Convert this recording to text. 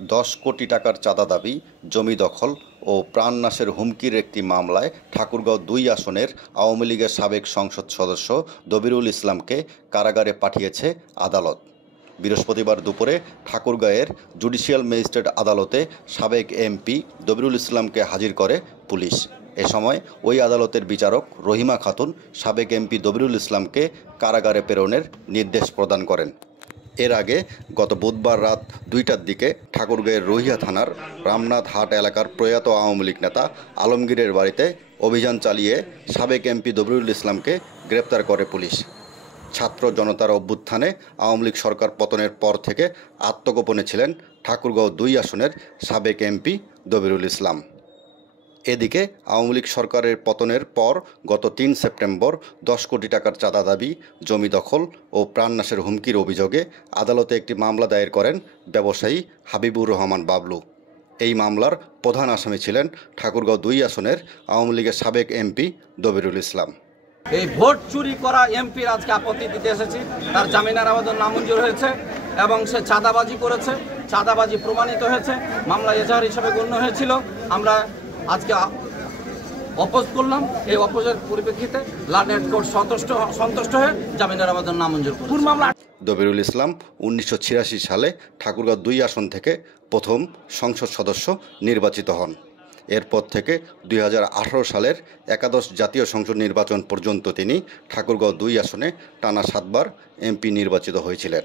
10 কোটি টাকার চাঁদা দাবি, জমি দখল ও প্রাণনাশের হুমকির একটি মামলায় ঠাকুরগাঁও ২ আসনের আওয়ামী লীগের সাবেক সংসদ সদস্য দবিরুল ইসলামকে কারাগারে পাঠিয়েছে আদালত। বৃহস্পতিবার দুপুরে ঠাকুরগাঁওয়ের জুডিশিয়াল ম্যাজিস্ট্রেট আদালতে সাবেক এমপি দবিরুল ইসলামকে হাজির করে পুলিশ। এ সময় ওই আদালতের বিচারক রহিমা খাতুন সাবেক এমপি দবিরুল ইসলামকে কারাগারে প্রেরণের নির্দেশ প্রদান করেন। এর আগে গত বুধবার রাত ২টার দিকে ঠাকুরগাঁওয়ের রহিয়া থানার রামনাথ হাট এলাকার প্রয়াত আওয়ামী লীগ নেতা আলমগীরের বাড়িতে অভিযান চালিয়ে সাবেক এমপি দবিরুল ইসলামকে গ্রেপ্তার করে পুলিশ। ছাত্র জনতার অভ্যুত্থানে আওয়ামী লীগ সরকার পতনের পর থেকে আত্মগোপনে ছিলেন ঠাকুরগাঁও ২ আসনের সাবেক এমপি দবিরুল ইসলাম। এদিকে আওয়ামী লীগ সরকারের পতনের পর গত ৩ সেপ্টেম্বর ১০ কোটি টাকার চাঁদা দাবি, জমি দখল ও প্রাণনাশের হুমকির অভিযোগে আদালতে একটি মামলা দায়ের করেন ব্যবসায়ী হাবিবুর রহমান বাবলু। এই মামলার প্রধান আসামি ছিলেন ঠাকুরগাঁও ২ আসনের আওয়ামী লীগের সাবেক এমপি দবিরুল ইসলাম। এই ভোট চুরি করা এমপির আজকে আপত্তি দিতে এসেছি। তার জামিনের আবেদন নামঞ্জুর হয়েছে এবং সে চাঁদাবাজি করেছে, চাঁদাবাজি প্রমাণিত হয়েছে, মামলা এজাহার হিসেবে গণ্য হয়েছিল। আমরা আজকে অপোজ করলাম। এই অপোজের পরিপ্রেক্ষিতে লার্নেড কোর্ট সন্তুষ্ট হয়ে জামিনের আবেদন নামঞ্জুর করে মামলা। দবিরুল ইসলাম ১৯৮৬ সালে ঠাকুরগাঁও ২ আসন থেকে প্রথম সংসদ সদস্য নির্বাচিত হন। এরপর থেকে ২০১৮ সালের একাদশ জাতীয় সংসদ নির্বাচন পর্যন্ত তিনি ঠাকুরগাঁও ২ আসনে টানা ৭ বার এমপি নির্বাচিত হয়েছিলেন।